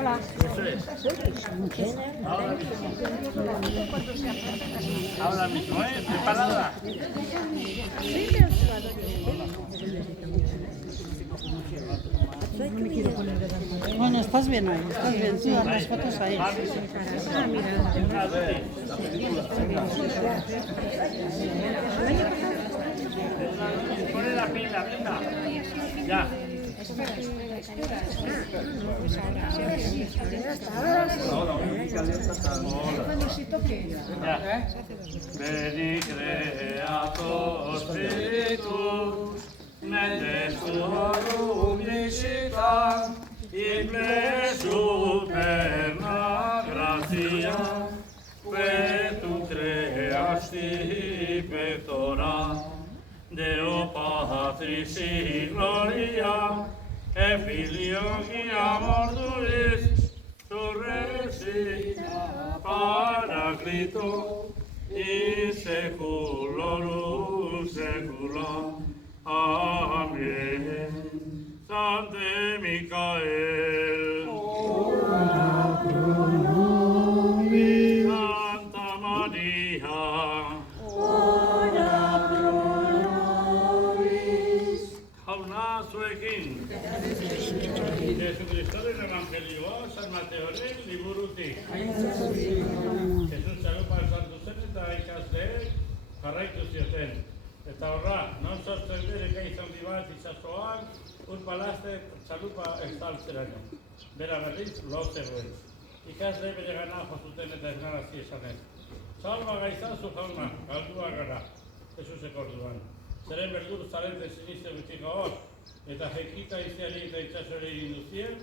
Hola. Eso es. Ahora mismo, ¿eh? ¿Preparada? Bueno, estás bien ahí, estás bien. Sí, las fotos ahí. Pone la pila, venga. Ya. Veni creator Spiritus, nelle suorum licita, in plesu perna gratia, que tu creasti pectora, Deo Patris in gloria, e Filio qui amor tuis, surrexita Paraclito, in seculorum secula. Amen. Sancte Michael, ora pro nobis. Santa Maria, ora pro nobis. Jauna zuekin. Jesucristoren Evangelioa, San Mateoren liburutik. Jesus txalupa esartu zen eta ikasleek jarraitu zioten. Eta horra, non sortzen bereka izan bat itxasoan, urpalazte txalupa estaltzeraino. Bera berriz, lo zegoen. Ikasle bere gana jozuten eta ez garazi esanez. Salba gaizazu jauna, galdua gara, Jesusek orduan. Zeren beldur zarete siniste gutxiko hor, eta jekita iziari eta itxasore egin duzien,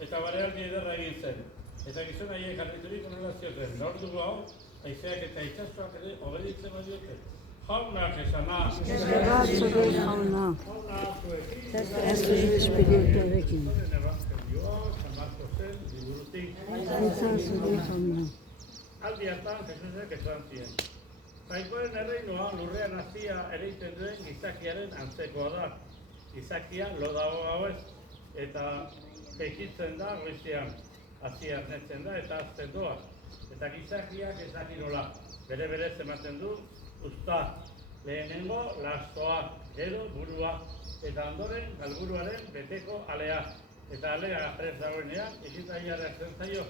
eta barealdi ederra egin zen. Eta gizon haiek arriturik onela zioten. Ordugu hau, aizeak eta itxasoak ere obeditzen badiote. Jaunak esana. Eskerrak zure jauna. Jaunak zuekin. Ez zure espirituarekin. Evangelioa, San Marcosen, liburutik. Izan zure jauna. Aldi hartan Jesusek esan zien. Jainkoen erreinua lurrean hazia ereiten duen gizakiaren antzekoa da. Gizakia lodago gauez eta peikitzen da goizean. Hazia ernetzen da eta azten doa. Eta gizakiak ez daki nola. Bere-berez ematen du uzta. Lehenengo lastoa, gero burua. Eta ondoren galburuaren beteko alea. Eta alea prez dagoenean, ekintaiara ezten zaio,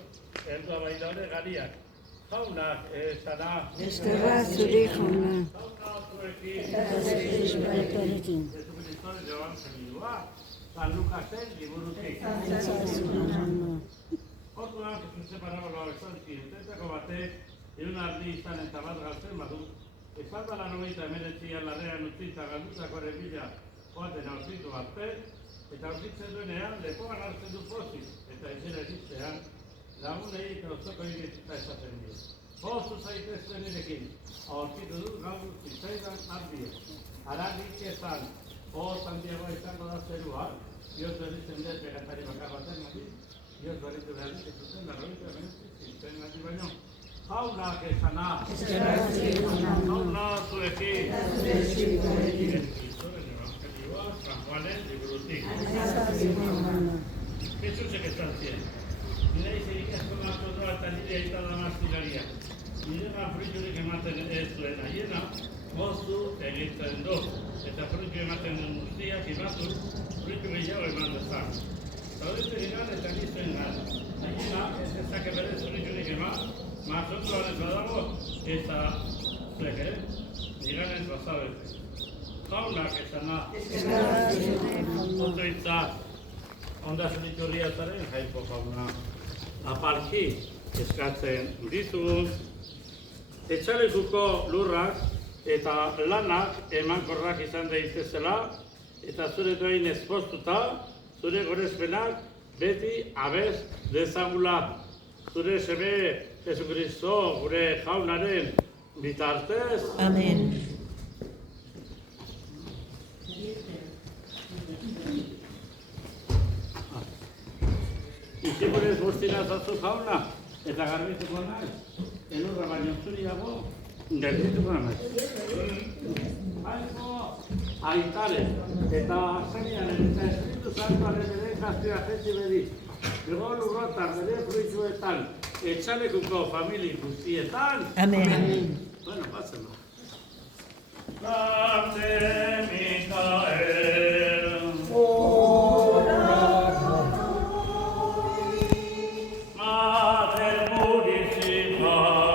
heldua bai daude gariak. Jaunak esana. Eskerrak zure jauna. Jaunak zuekin. Ez zure espirituarekin. Jesucristoren Evangelioa, San Lukasen liburutik. Izan zure jauna. Orduan, Jesusen parabola esan zien, tentako batek, irunardi izan eta bat galtzen badu, ezalda 99 larrean utzita galdutakoaren bila joaten aurkitu arte, eta aurkitzen duenean lepoan hartzen du pozik, eta izera egitzean, lagunei eta oztoko egiteta esaten dio. Pozu zaitezte nirekin, aurkitu dut gaur zitzaidan ardia. Aranik ezan, zantiagoa izango da zeruan, Dios berritzen dut begatari bakar baten gati, Dios berritu behar dut, ez zuten, larroitu zintzen gati baino. Jaunak esana. Jaunak zuekin. Jesucristoren Evangelioa, San Juanen liburutik. Jesusek esan zien. Nire izerik eskonatu doa eta nire aita da maztilaria. Nire friturik ematen ez duen aiena, mozu egiten du. Eta fritu ematen duen guztiak imatu, fritu gehiago eman dezak. Zaudete giran eta nizuen gara. Aiena ez ezake berez friturik eman, Mazotuan ez badago, eta zuek, nigan ez bazabete. Jaunak esana. Ondo itza, ondasun iturria zaren, jaiko jauna. Apalki eskatzen ditugu. Etxalekuko lurrak eta lanak emankorrak izan daitezela, eta zure doain ezpostuta, zure gorezpenak beti abez dezagula. Zure seme Jesucristo, gure jaunaren bitartez. Amen. Izigurez guztina zazu jauna, eta garbituko naiz. Elurra baino zuriago, geldituko naiz. Aiko, aitaren, eta azeniaren, eta Espiritu Santuaren ere kastia jetzi bedi. Hego lurrotan bere fruituetan, etxalekuko famili guztietan. Amen. Bueno, pasen da. Arte Mikael. Mater Purissima.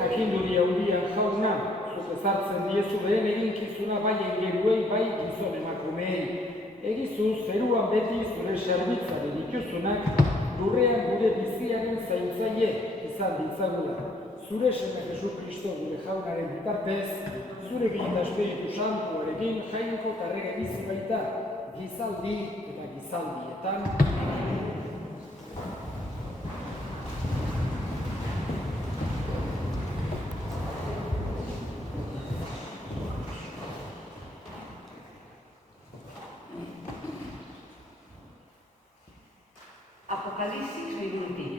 jakinduri handia jauna, zuk ezartzen diezu beren eginkizuna bai engeruei bai gizon emakumeei. Egizu zeruan beti zure zerbitzari dituzunak, lurrean gure biziaren zaintzaile izan ditzagula. Zure seme Jesu Kristo gure jaunaren bitartez, zurekin eta Espiritu Santuarekin jainko eta errege bizi baita, gizaldi eta gizaldietan. Apokalipsis liburutik.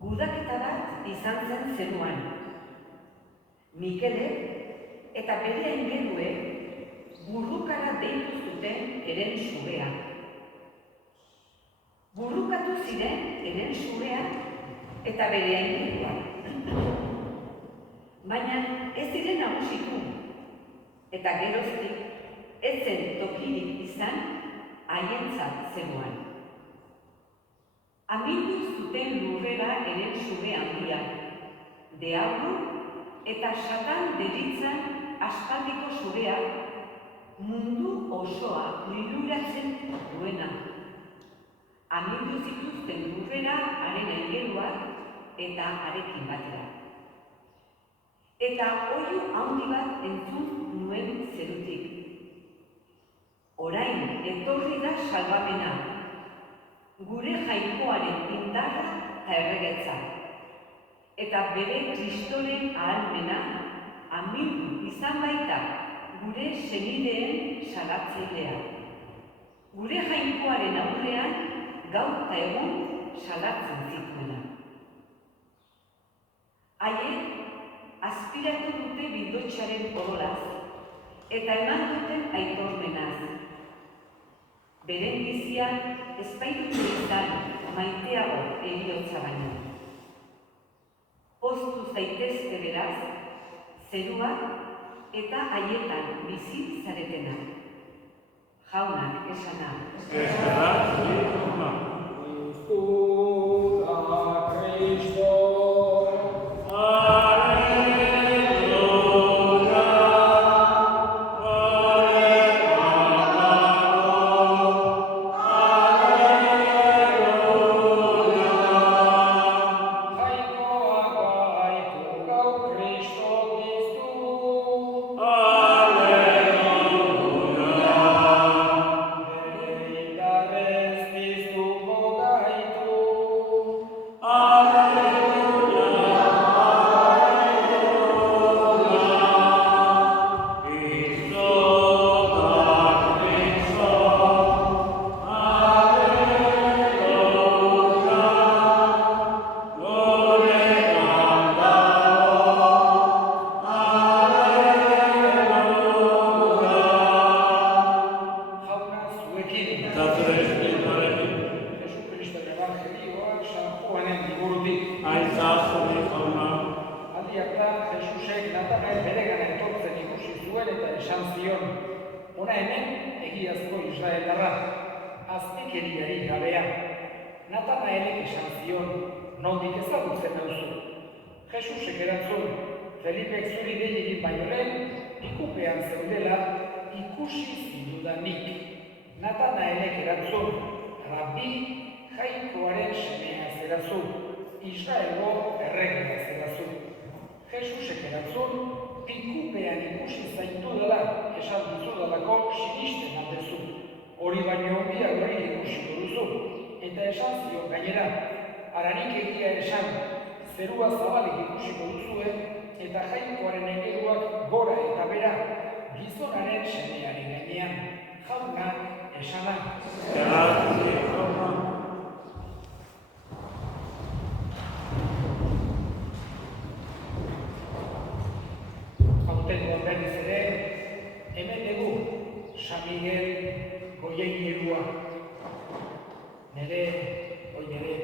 Gudaketa bat izan zen zeruan. Mikelek eta bere aingeruek burrukara deitu zuten eren surea. Burrukatu ziren eren surea eta bere aingeruak. Baina ez ziren nagusitu, eta geroztik ez zen tokirik izan haientzat zeruan. Amindu zuten lurrera eren sube handia, deabru eta Satan deritzan aspaldiko surea, mundu osoa liluratzen duena. Amindu zituzten lurrera haren aingeruak eta harekin batera. Eta oihu handi bat entzun nuen zerutik. Orain etorri da salbamena, gure jainkoaren indarra eta erregetza, eta bere Kristoren ahalmena amindu izan baita gure senideen salatzailea. Gure jainkoaren aurrean gaur eta egun salatzen zituena. Haiek azpiratu dute bildotxaren odolaz eta eman duten aitormenaz. Beren bizian ezpaitute izan maiteago heriotza baino. Poztu zaitezte beraz, zeruak eta haietan bizi zaretenak. Jaunak esana. Eskerrak, jauna. Cristo. Jesusek erantzun, Felipek zuri dei egin baino lehen, pikupean zeudela ikusi zindudanik. Natanaelek erantzun, Rabbi, jainkoaren semea zerazu, Israelgo erregea zerazu. Jesusek erantzun, pikupean ikusi zaitudala, esan dizudalako sinisten aldezu. Hori baino handiago hori ikusiko duzu, eta esan zion gainera, haranik egia esan, zerua zabalik ikusiko duzue, eta jainkoaren aingeruak gora eta bera, gizonaren semearen gainean, jaunak esana. Aurtengoan berriz ere, hemen dugu San Miguel goiaingerua. Nire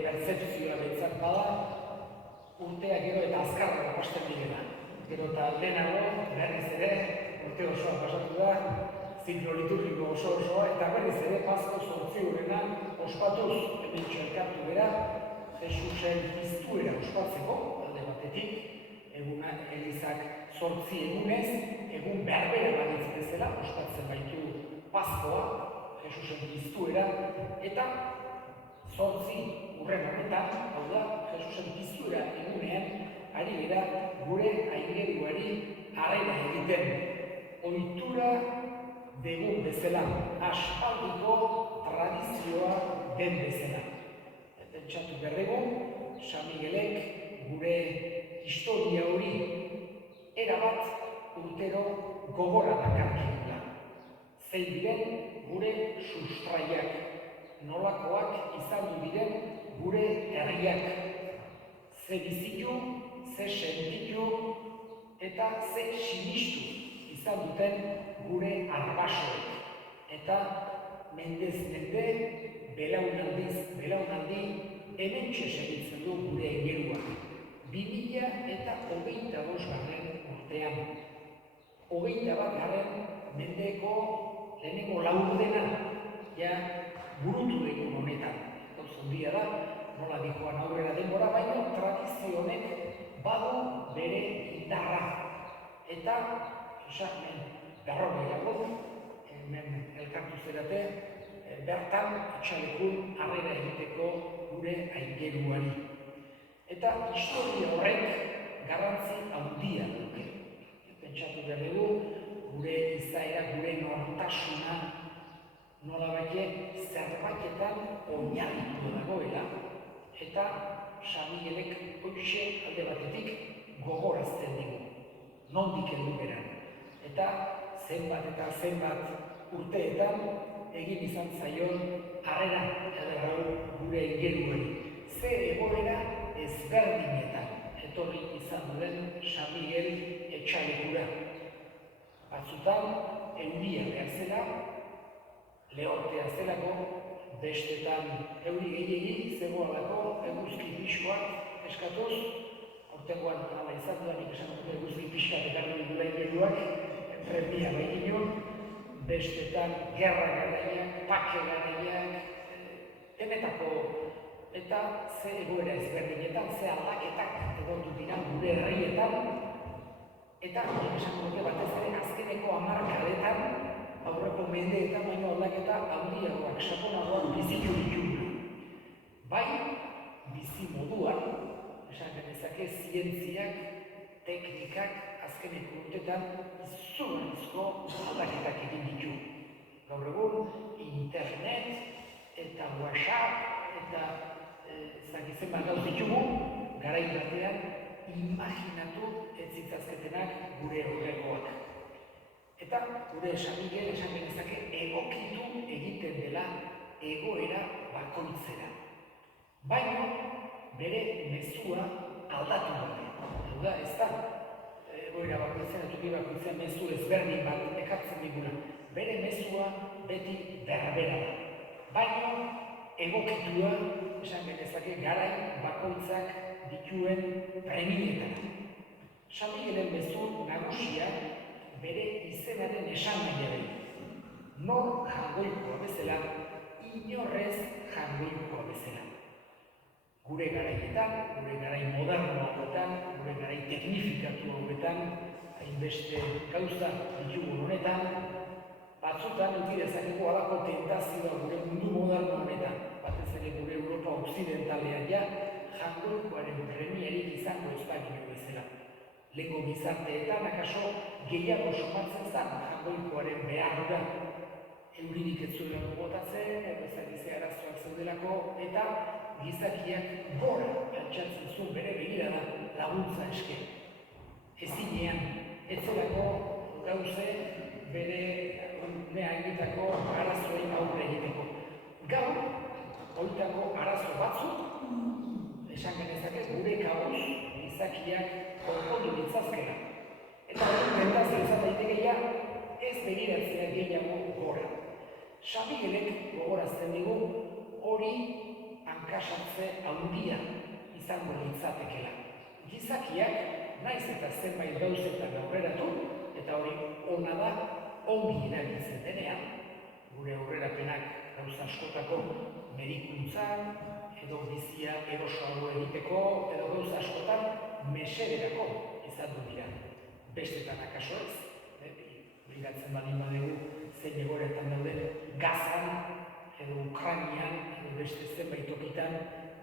pertzepzioa behintzat bada, urtea gero eta azkarra pasten direla. Gero eta lehenago, berriz ere, urte osoa pasatu da, ziklo liturgiko osoa, eta berriz ere Pasko 8. ospatuz, hemen elkartu bera, Jesusen piztuera ospatzeko, alde alde batetik, Elizak 8 egunez, egun berbera balitz bezala, ospatzen baitu Paskoa, Jesusen piztuera, eta 8 urren honetan, hau da, Jesusen piztuera egunean, ari dira gure aingeruari harrera egiten. Ohitura dugun bezala, aspaldiko tradizioa den bezala. Pentsatu berrego, San Miguelek gure historia hori erabat urtero gogora dakarkigula. Zein diren gure sustraiak, nolakoak izan diren gure herriak. Ze bizitu, ze sentitu eta ze sinistu izan duten gure arbasoek. Eta mendez mende, belaunaldiz belaunaldi, hementxe segitzen du gure aingeruak. 2025 urtean. 21. mendeko lehenengo laurdena ja burutu egun honetan. Gauza handia da, nola dikoan aurrera denbora, baina tradizio honek badu bere indarra. Eta, berrogeiago, hemen elkartu zerate, bertan etxalekun harrera egiteko gure aingeruari. Eta historia horrek garrantzi handia duke. Pentsatu behar dugu, gure izaera, gure nortasuna nolabait zerbaitetan oinarritua dagoela. Eta San Miguelek hoxe alde batetik gogorazten digu. Nondik heldu beran. Eta zenbat urteetan egin izan zaion harrera ederra gure aingeruari. Ze egoera ezberdinetan etorri izan duen San Miguel etxalekura. Batzutan euria behar zela, lehortea zelako, bestetan euri gehiegi zegoelako eguzki pixkoak eskatuz, aurtengoan hala izan duanik esan dute eguzki pixka ekarri dira aingeruak, premia baino, bestetan gerra garaiak, pake garaiak, denetako eta ze egoera ezberdinetan, ze aldaketak egotu dira gure herrietan, eta esan dute batez ere azkeneko hamarkadetan, aurreko mendeetan baino aldaketa handiagoak, sakonagoak bizitu ditugu. Bai, bizi moduan, esan genezake zientziak, teknikak, azkeneko urtetan izugarrizko aldaketak egin ditu. Gaur egun, internet eta WhatsApp eta ezagitzen bat gauz ditugu, garai batean imaginatu ez zitzazketenak gure aurrekoak. Eta gure San Miguel esan genezake egokitu egiten dela egoera bakoitzera. Baina bere mezua aldatu gabe. Hau da, ez da, egoera bakoitzera, toki bakoitzera mezu ezberdin bat ekartzen diguna. Bere mezua beti berbera da. Baina egokitua, esan genezake, garai bakoitzak dituen premietan. San Miguelen mezu nagusia bere izenaren esan nahi. Nor jangoikoa bezala, inorrez jangoikoa bezala. Gure garaietan, gure garai moderno hauetan, gure garai teknifikatu hauetan, hainbeste gauza ditugun honetan, batzutan utidezakeko halako tentazioa gure mundu moderno honetan, batez ere gure Europa Occidentalean ja, jangoikoaren premierik izango ez bagino bezala. Lehengo gizarteetan, akaso, gehiago somatzen zen jangoikoaren behar da. Euririk ez zuelako botatzen, ezagizia arazoak zeudelako, eta gizakiak gora altxatzen zuen bere begirada laguntza eske. Ezinean, ez zelako gauze bere egitako arazoei aurre egiteko. Gaur, horietako arazo batzuk, esan genezake gure kabuz gizakiak konpondu ditzazkela. Eta hori tentazio izan daitekeia ez begiratzea gehiago gora. San Miguelek gogorazten digu hori hankasatze handia izango litzatekela. Gizakiak naiz eta zenbait gauzetan aurreratu, eta hori ona da, ongi erabiltzen denean, gure aurrerapenak gauza askotako medikuntzan, edo bizia erosoago egiteko, edo gauza askotan mesederako izango dira. Bestetan akaso ez, biratzen badin badegu zein egoeretan daude Gazan, edo Ukrainian, edo beste zenbait tokitan,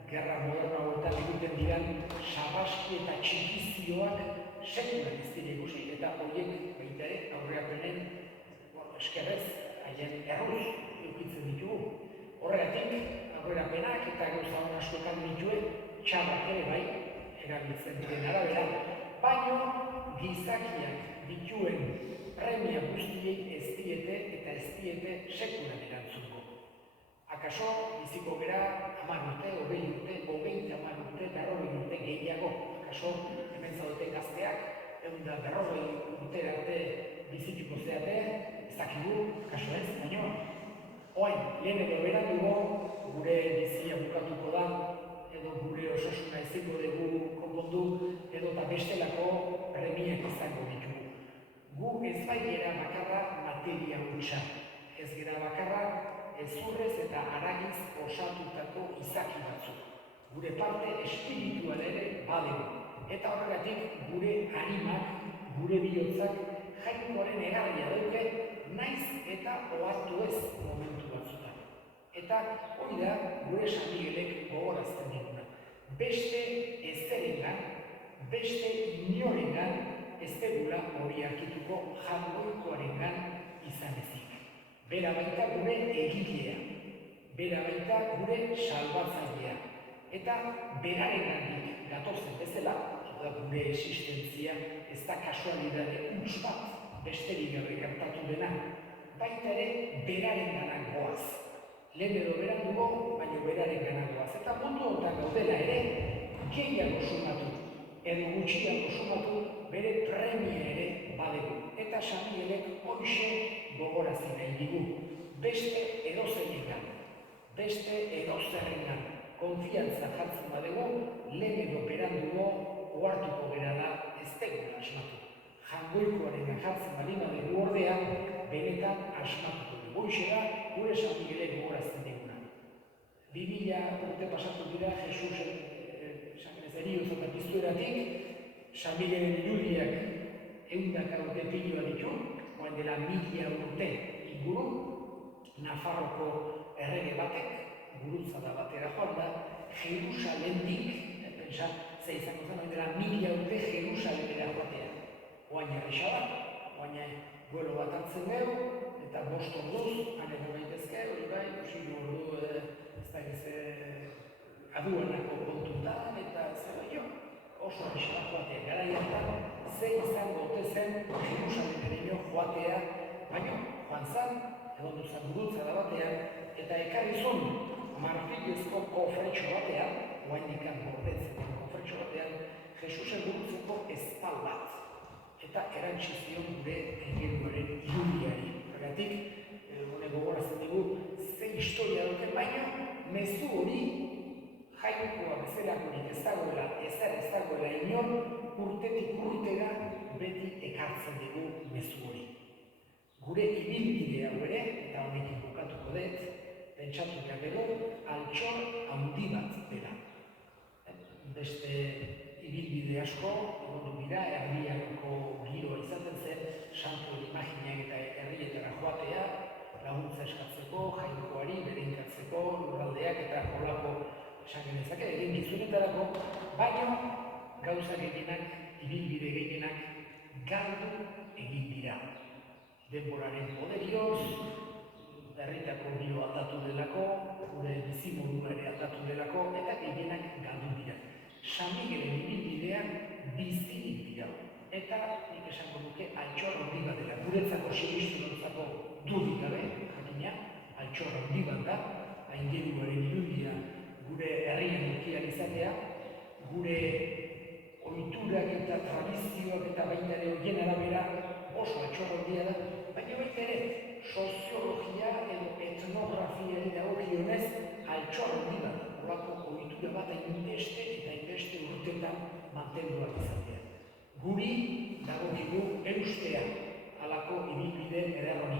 gerra moderno hauetan egiten diran sarraski eta txikizioak sekulan ez dira ikusi, eta horiek baita ere aurrerapenen eskerrez, haien erruz eukitzen ditugu. Horregatik, aurrerapenak eta gauza hon askotan dituen txarrak ere bai, erabiltzen diren arabera, baino gizakiak dituen premia guztiei ez diete eta ez diete sekulan erantzungo. Akaso, biziko gera 10 urte, 20 urte, 30 urte, 40 urte gehiago. Akaso, hemen zaudete gazteak, 140 urtera arte bizituko zeate, ez dakigu, akaso ez, baino. Oain, lehen edo berandugo, gure bizia bukatuko da, edo gure osasuna ezingo dugu konpondu, edo eta bestelako premiak izango ditugu. Gu ez bai gera bakarra materia hutsa, ez gera bakarra ezurrez eta haragiz osatutako izaki batzuk. Gure parte espiritual ere badegu, eta horregatik gure animak, gure bihotzak jainkoaren egarria dauke, naiz eta ohartu ez momentu batzutan. Eta hori da gure San Miguelek gogorazten diguna. Beste ezerengan, beste inorengan ez degula hori arkituko jangoikoarengan izan ezik. Bera baita gure egilea, bera baita gure salbatzailea. Eta berarengandik gatozen bezala, da gure existentzia ez da kasualidade huts bat besterik gabe gertatu dena, baita ere berarenganak goaz. Lehen edo berandugo, baina berarenganak goaz. Eta mundu honetan gaudela ere, gehiago sumatu, edo gutxiago sumatu, bere premia ere badegu. Eta San Miguelek hoxe gogorazi nahi digu. Beste edozeinetan, beste edozerrengan, konfiantza jartzen badegu, lehen edo berandugo ohartuko gera da ez tegula asmatu. Jangoikoaren jartzen bali badegu ordean, benetan asmatuko dugu. Hoxe da, gure San Miguelek gogorazten diguna. 2000 urte pasatu dira Jesusen erioz eta piztueratik, San Miguelen irudiak 100 urte piloa ditu, oain dela 1000 urte inguru, Nafarroko errege batek, gurutzada batera joan da, Jerusalendik, pentsa, ze izango zen, oain dela 1000 urte Jerusalenera joatea. Oain erresa da, oain vuelo bat hartzen dugu, eta 5 orduz, aneko gaitezke, hori bai, ordu, ez da aduanako kontutan, eta zer oso erresa joatea. Gara hartan, ze izango ote zen Jerusalenera joatea, baina joan zan, egon duzan gurutzada batean, eta ekarri zuen marfilezko kofretxo batean, oainikan gordetzeko kofretxo batean, Jesusen gurutzeko ezpal bat. Eta erantzizion gure egeruaren irudiari. Horregatik, honek gogorazen dugu, ze historia duten, baina mezu hori jainkoa bezalakorik ez dagoela, ezer ez dagoela inon, urtetik urtera beti ekartzen dugu mezu hori. Gure ibilbide hau ere, eta honekin bukatuko dut, pentsatu behar dugu, altxor handi bat dela. Beste ibilbide asko, egon dira, herriako giroa izaten zen, santu imaginak eta herrietara joatea, laguntza eskatzeko, jainkoari, bereinkatzeko, lurraldeak eta holako esan genezake, egin gizunetarako, baina gauza gehienak, ibilbide gehienak galdu egin dira. Denboraren poderioz, herritako giro aldatu delako, gure bizimodua ere aldatu delako, eta gehienak galdu dira. San Miguelen ibilbidean bizirik dira. Eta, nik esango duke, altxor handi bat dela. Guretzako sinistunontzako dudik gabe, jakina, altxor handi bat da, aingeruaren irudia gure herrian dukian izatea, gure ohiturak eta tradizioak eta baita ere horien arabera oso altxor handia da, baina baita ere soziologia edo etnografiari dagokionez altxor handi bat, horako ohitura bat hainbeste eta hainbeste urtetan mantenduak izatea. Guri dagokigu eustea halako ibilbide eder hori.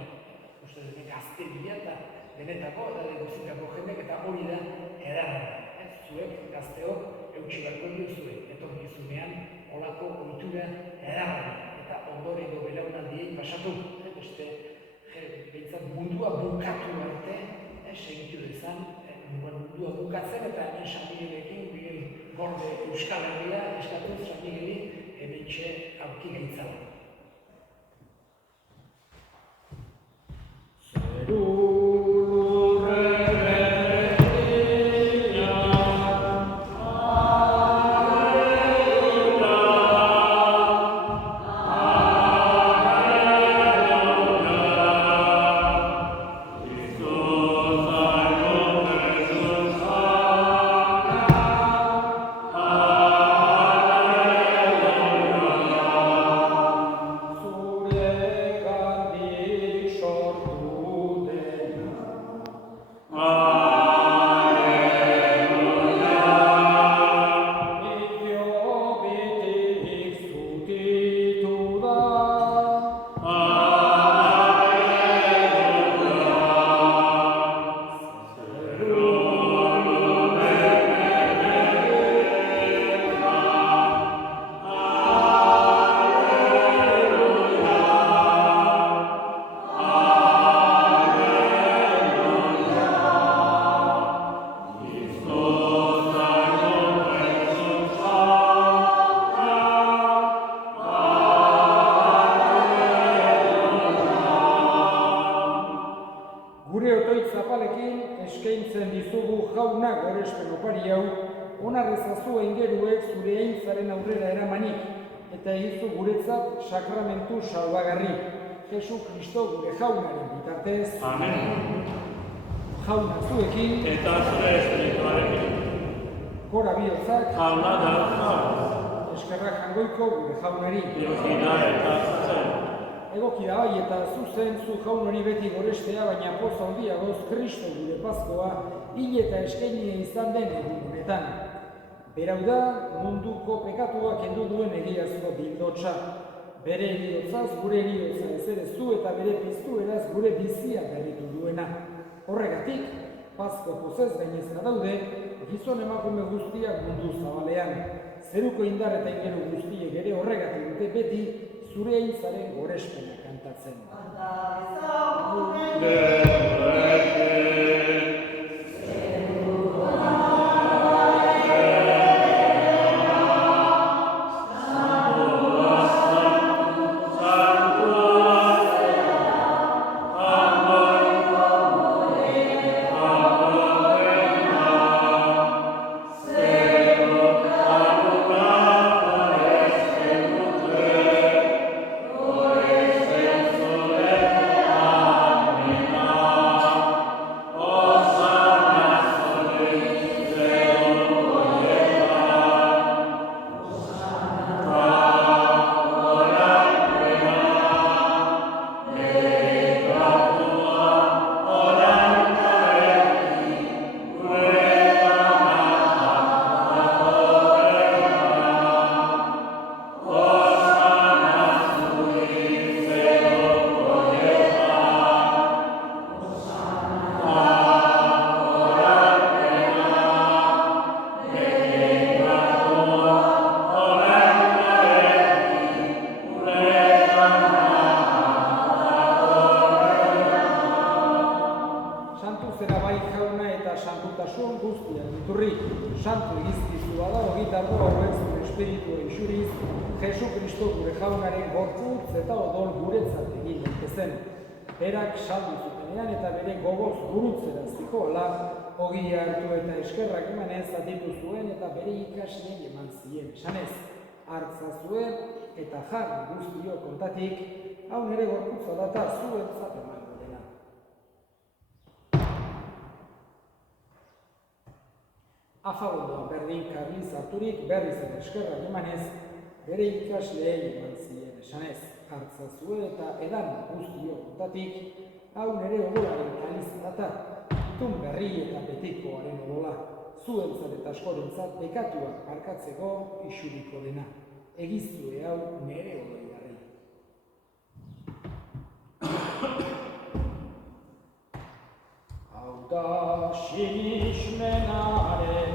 Uste dut, gazteria eta denetako eta guztietako jendek eta hori da ederra. zuek, gazteok, eutsi beharko diozue, etorkizunean olako ohitura edarra eta ondorengo belaunaldiei pasatu, beste behintzat mundua bukatu arte, segitu dezan, mundua bukatzen eta hemen San Miguelekin, Miguel Gorde Euskal Herria, eskatuz San Migueli hementxe aurki gaitzala. Gure otoitz zapalekin eskaintzen dizugu jauna gorespen opari hau, onar ezazu eingeruek zure eintzaren aurrera eramanik, eta egizu guretzat sakramentu salbagarri, Jesu Kristo gure jaunaren bitartez. Amen. Jauna zuekin, Eta zure espirituarekin. gora bihotzak, Jauna da, eskerrak jangoiko gure jaunari. Eugina eta zuzen. Egoki da bai eta zuzen zu jaun hori beti gorestea, baina poz handiagoz Kristo gure Paskoa hil eta eskainia izan den egun honetan. Berau da munduko pekatuak kendu duen egiazko bildotsa. Bere heriotzaz gure heriotza ezerezu eta bere piztueraz gure bizia berritu duena. Horregatik, Pasko pozez gainezka daude, gizon emakume guztiak mundu zabalean. Zeruko indar eta ingeru guztiek ere horregatik dute beti zure eintzaren gorespena kantatzen. Santu egizkizua da, ogitardo hauek zure espiritu eixuriz, Jesu Kristo gure jaunaren gorputz eta odol guretzat egin daitezen. Berak saldu zutenean eta bere gogoz gurutzera zikoala, ogia hartu eta eskerrak emanez zatitu zuen eta bere ikaslei eman zien. Esanez, hartzazue eta jar guztio kontatik, hau nere gorputza data zuentzat emango dena. Afabondoa berdin Karliz harturik berriz eta eskerrak emanez, bere ikasleei eman zien. Esanez, hartzazue eta edan guztio kontatik, hau nere odolaren kaliz data, itun berri eta betikoaren odola, zuentzat eta askorentzat bekatuak markatzeko isuriko dena. Egiztue hau nere odolgarri. Hau da sinismenaren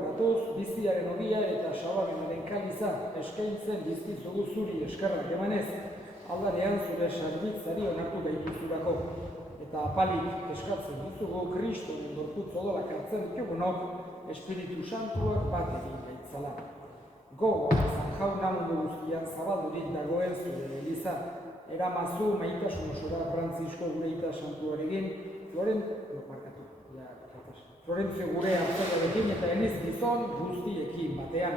gogoratuz, biziaren ogia eta sababenaren kaliza eskaintzen dizkizugu zuri eskerrak emanez, aldarean zure sarbitzari onartu gaituzurako. Eta apalik eskatzen ditugu Kristoren gorputz odolak hartzen ditugunok, Espiritu Santuak bat egin gaitzala. Gogo, San Jauna mundu guztian zabaldurik dagoen zure eliza, eramazu maitasun osora Frantzisko gure ita santuarekin, Florentzio gure hartzarekin eta eniz gizon guztiekin batean.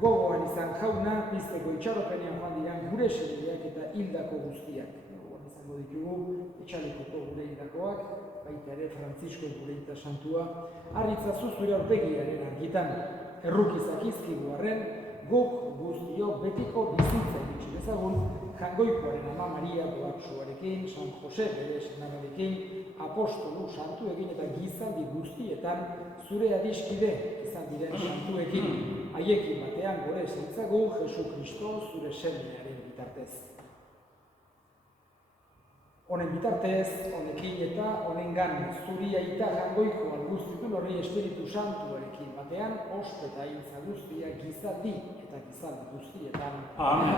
Gogoan izan Jauna, pizteko itxaropenean joan diran gure sereiak eta hildako guztiak. Gogoan izango ditugu, etxalikoko gure hildakoak, baita ere Frantzisko gure ita santua, harritzazu zure aurpegiaren argitan. Errukizak izkigu arren, guk guztio betiko bizitza ditxi dezagun, Jangoikoaren Ama Maria Doaksuarekin, San Jose bere senamarekin, apostolu santuekin eta gizaldi guztietan zure adiskide izan diren santuekin, haiekin batean gore zeitzagu Jesu Kristo zure semearen bitartez. Honen bitartez, honekin eta honengan zuri aita jangoiko alguztitun horri Espiritu Santuarekin batean, ospeta intza guztia gizaldi eta gizaldi guztietan. Amen.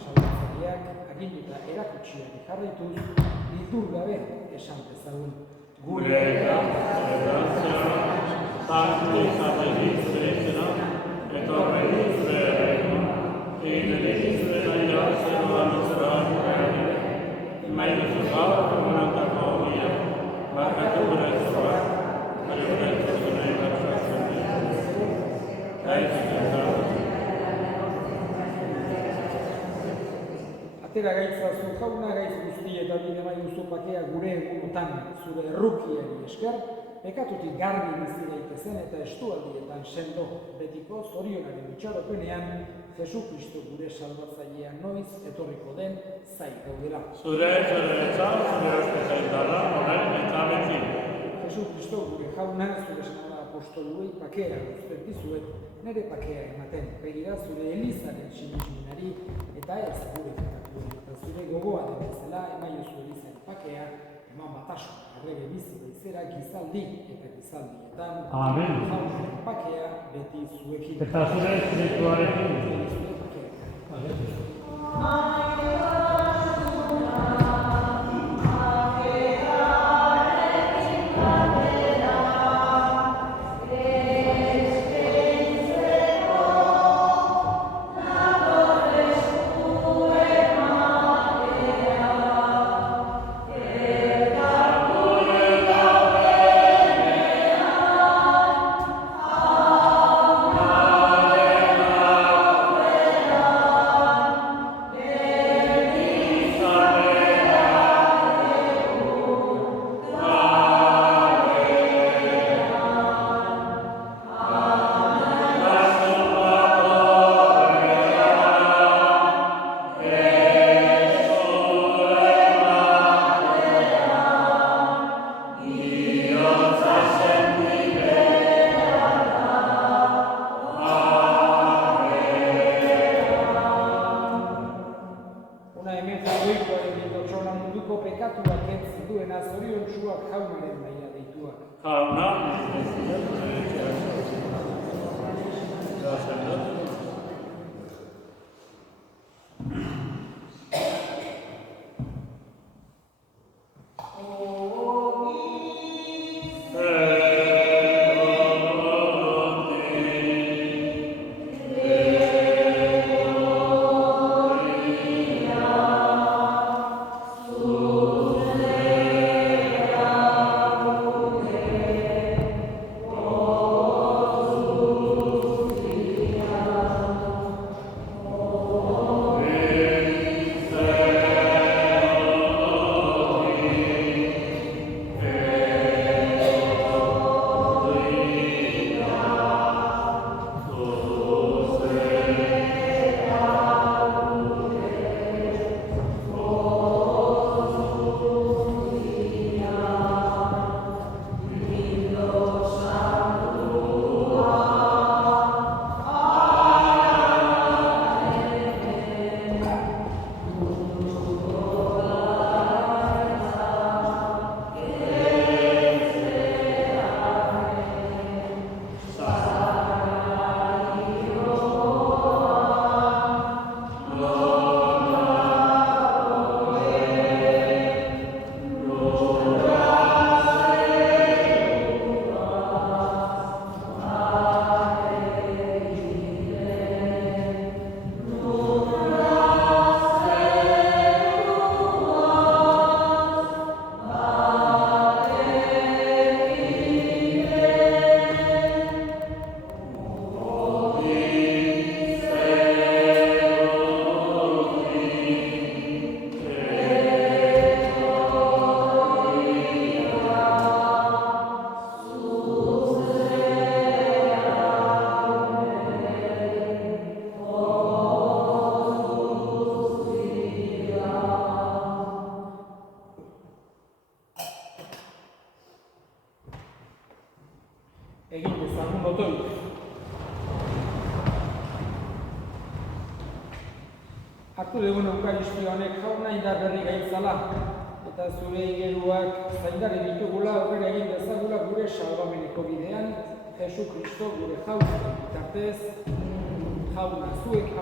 Salbatzaileak aginduta erakutsiari jarraituz, litur gabe esan dezagun. Gure eta sanctus Sanctus Christus, et Dominus Regnum, in Christus Meglio si fa una taconia, ma che tu vorrei trovare, per il resto di me per Atera gaitza zu Jauna, gaitz guzti eta bide bai duzu pakea gure egunotan zure errukiari esker, pekatutik garbi bizi daitezen eta estualdietan sendo betiko zorionaren itxaropenean Jesu Kristo gure salbatzailea noiz etorriko den zai gaudela. Zure ospitalitarra, orain eta beti. Jesu Kristo gure Jauna, zure senada apostoluei pakea uzten dizuet, nire pakea ematen, begira zure Elizaren sinisminari eta ez gure fetatuei, eta zure gogoa den bezala emaiozu Elizaren pakea, eman batasun, errege bizi baizera gizaldi eta gizaldietan. Amen. Jaunaren pakea beti zuekin. Eta zure espirituarekin. Zure pakea. hartu dugun eukaristio honek jauna indar berri gaitzala, eta zure ingeruak zaindari ditugula aurrera egin dezagula gure salbameneko bidean, Jesu Kristo gure jauna bitartez, jauna zuek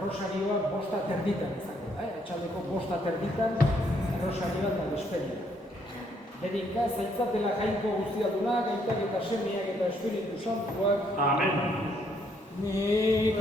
Rosarioa bosta terditan izango da, etxaldeko bosta terditan, Rosarioa eta despedia. Bedinka, zaitzatela jainko guztiaduna, gaitak eta semiak eta Espiritu Santuak. Amen. Nik